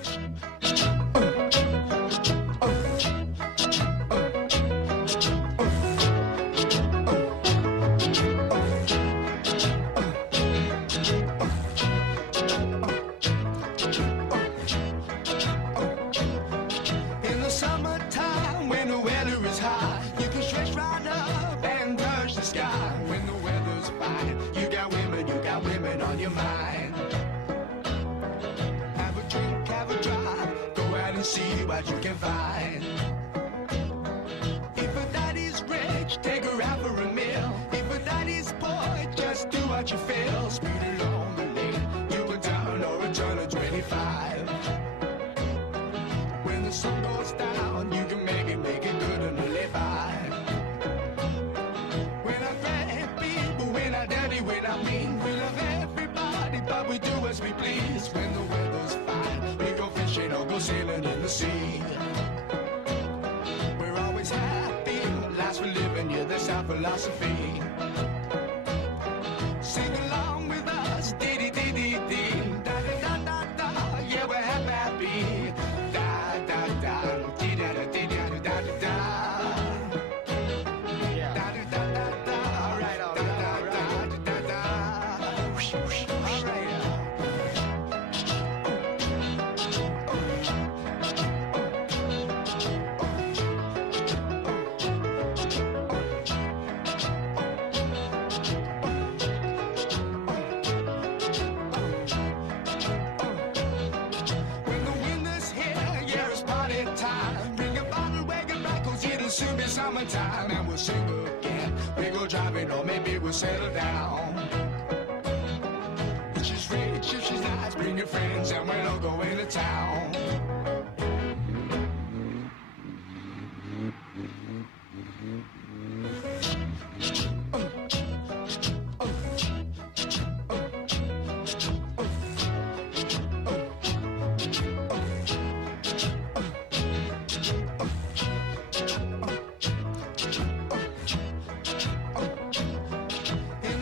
In the summertime, when the weather is hot, you can stretch right up and touch the sky. When the weather's fine, you got women on your mind. Have a drink, have a drive, go out and see what you can find. If a daddy's rich, take her out for a meal. If a daddy's poor, just do what you feel. Speed along the lane, you can turn or a turn of 25. When the sun goes down, you can make it good and live by. We're not bad people, we're not dirty, we're not mean. We love everybody, but we do as we please. When the weather's fine, we go fishing or go sailing in the sea. We're always happy, lives we're living, yeah, that's our philosophy. Sing along with us, dee-dee-dee-dee-dee, da-da-da-da-da, yeah, we're happy. Soon be summertime and we'll sing again. We go driving or maybe we'll settle down. If she's rich, if she's nice, bring your friends and we'll all go into town.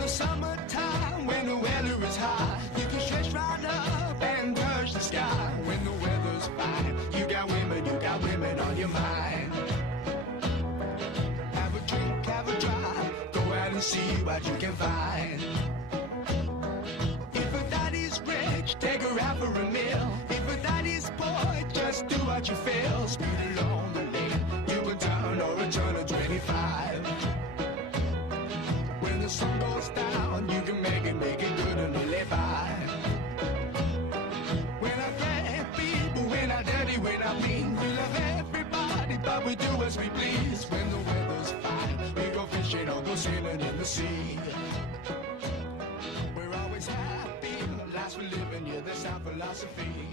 Summertime, when the weather is hot, you can stretch right up and touch the sky. When the weather's fine, you got women on your mind. Have a drink, have a drive, go out and see what you can find. If a daddy's rich, take her out for a meal. If a daddy's poor, just do what you feel. Speed along the lane, you can turn or a turn of 25. When the sun goes down, you can make it good and live by. We're not bad people, we're not dirty, we're not mean. We love everybody, but we do as we please. When the weather's fine, we go fishing or go sailing in the sea. We're always happy, lives we're living, yeah, that's our philosophy.